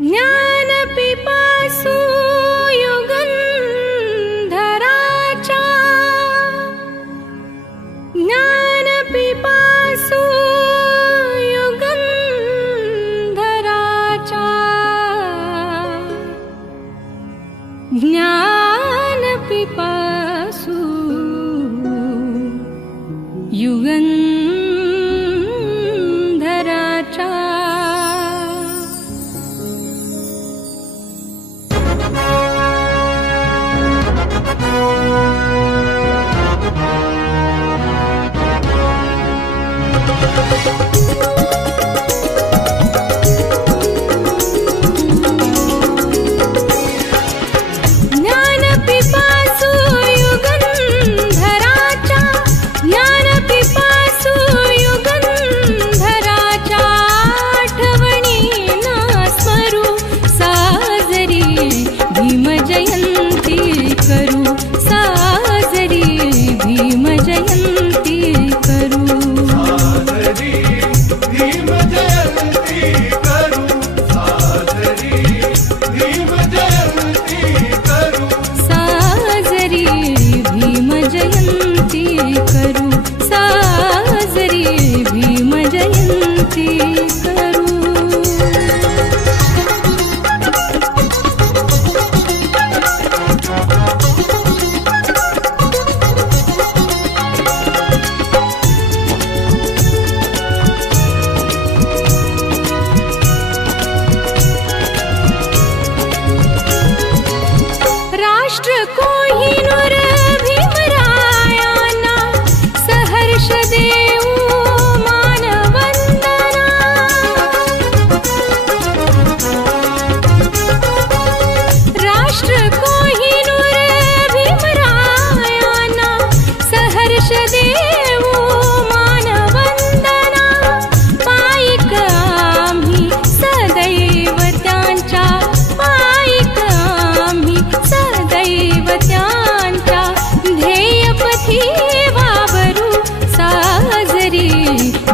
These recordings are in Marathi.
ज्ञानपिपासु युगन्धराचा ज्ञानपिपासु युगन्धराचा ज्ञानपिपासु युगन्धराचा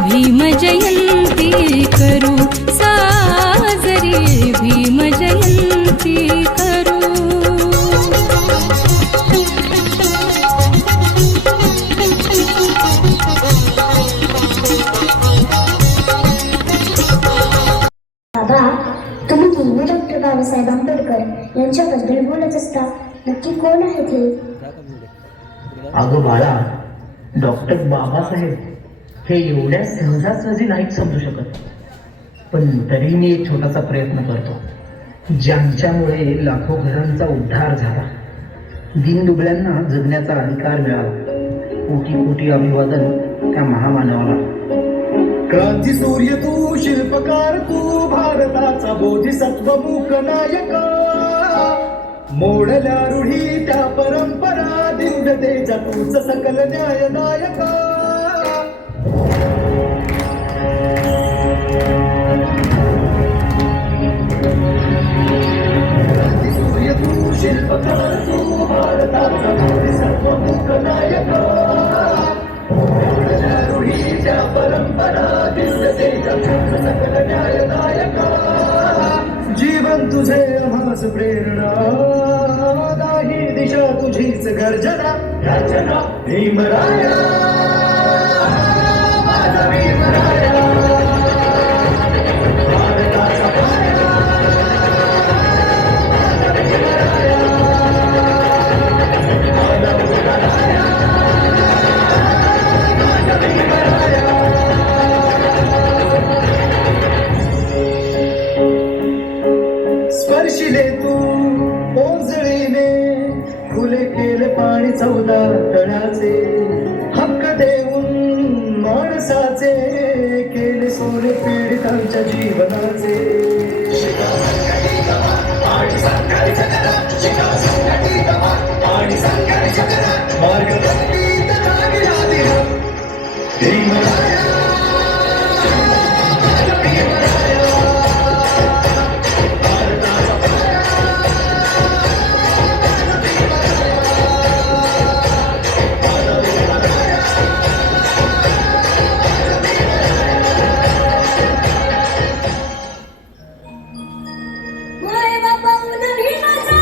भीम जयंती करू साजरी भीम जयंती करू। बाबा, तुम्ही नेहमी डॉक्टर बाबासाहेब आंबेडकर यांच्याबद्दल बोलत असता, नक्की कोण आहेत हे? अगं बाळा, डॉक्टर बाबासाहेब हे एवढ्या सहजासहजी नाहीत समजू शकत, पण तरी मी एक छोटासा प्रयत्न करतो, ज्यांच्यामुळे लाखो घरांचा उद्धार झाला, दीनदुबळ्यांना जगण्याचा अधिकार मिळाला। कोटी कोटी अभिवादन त्या महामानवाला। क्रांती सूर्य तू, शिल्पकार तू, भारताचा बोधिसत्व मूक नायका, मोडल्या रूढी त्या परंपरा, दिव्यतेच्या तूच सकल न्यायदायका। क्रांती सूर्य तू, शिल्पकार तू, भारताचा बोधिसत्व मूक नायका, मोडल्या रूढी त्या परंपरा, दिव्यतेच्या तूच सकल न्यायदायका। जीवन तुझे आम्हास प्रेरणा, दाही दिशा तुझीच गर्जना, याचना भीमराया, माझा भीमराया, भारताचा पाया, माझा भीमराया, माझा भीमराया, माझा भीमराया। स्पर्शिले तू ओंजळीने, फुले केले पाणी चौदा तळाचे, हक्क देऊन माणसाचे, केले सोने पीडितांच्या जीवनाचे। मार्गदर्शित लागला दिला भीमराया, भीमराया, भारताचा पाया, पाऊल भीमाचा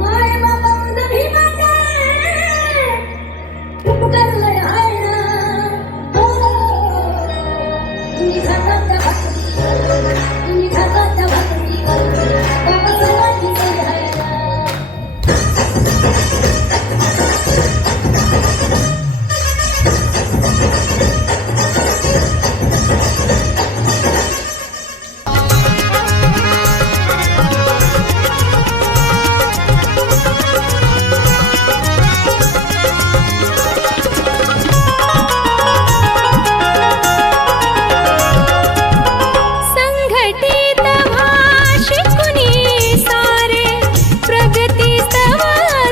मायेमा पाऊल भीमाचा उपकारलंय हायना तुम्ही खातात त्या भाकरी बाबा सर्वांची सोय हायना संघटित भाषिकुनी सारे प्रगतीस्तव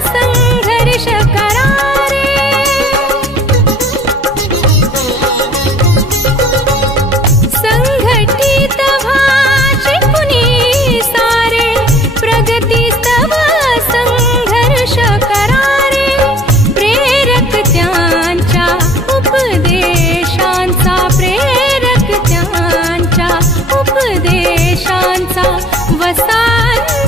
संघर्ष करारे संघटित भाषिकुनी सारे प्रगतीस्तव संघर्ष करारे प्रेरक त्यांच्या उपदेशांचा प्रेरक त्यांच्या उपदेशांचा वसान